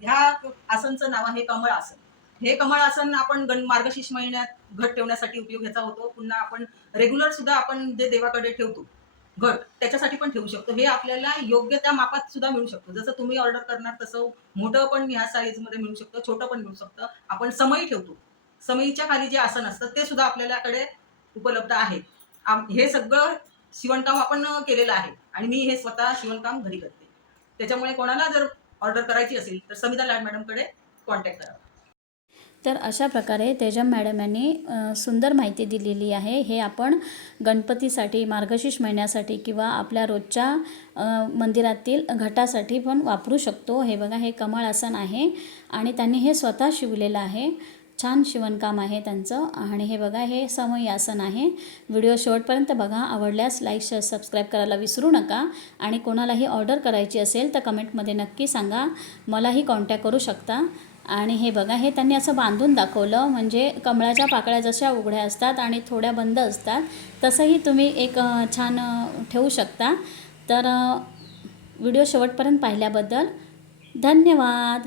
ह्या आसनचं नाव आहे कमळ आसन. हे कमळ आसन आपण मार्गशीर्ष महिन्यात घट ठेवण्यासाठी उपयोग ह्याचा होतो. पुन्हा आपण रेग्युलर सुद्धा आपण जे देवाकडे ठेवतो घट, त्याच्यासाठी पण ठेवू शकतो. हे आपल्याला योग्य त्या मापात सुद्धा मिळू शकतो. जसं तुम्ही ऑर्डर करणार तसं मोठं पण ह्या साईजमध्ये मिळू शकतं, छोटं पण मिळू शकतं. आपण समई ठेवतो. समईच्या खाली जे आसन असतं ते सुद्धा आपल्याकडे उपलब्ध आहे. हे सगळं शिवणकाम आपण केलेलं आहे आणि मी हे स्वतः शिवणकाम घरी करते. त्याच्यामुळे कोणाला जर ऑर्डर करायची असेल तर समिता लाड मॅडमकडे कॉन्टॅक्ट करा. तर अशा प्रकारे तेजम मॅडम यांनी सुंदर माहिती दिलेली आहे. हे आपण गणपतीसाठी, मार्गशीर्ष महिन्यासाठी किंवा आपल्या रोजच्या मंदिरातील घटासाठी पण वापरू शकतो. हे बघा, हे कमळ आसन आहे आणि त्यांनी हे स्वतः शिवलेलं आहे. छान शिवणकाम आहे त्यांचं. आणि हे बघा, हे समई आसन आहे. व्हिडिओ शेवटपर्यंत बघा. आवडल्यास लाईक, शेअर, सबस्क्राईब करायला विसरू नका. आणि कोणालाही ऑर्डर करायची असेल तर कमेंटमध्ये नक्की सांगा. मलाही कॉन्टॅक्ट करू शकता. आणि हे बघा, हे त्यांनी असं बांधून दाखवलं, म्हणजे कमळाच्या पाकळ्या जशा उघड्या असतात आणि थोड्या बंद असतात तसंही तुम्ही एक छान ठेवू शकता. तर व्हिडिओ शेवटपर्यंत पाहिल्याबद्दल धन्यवाद.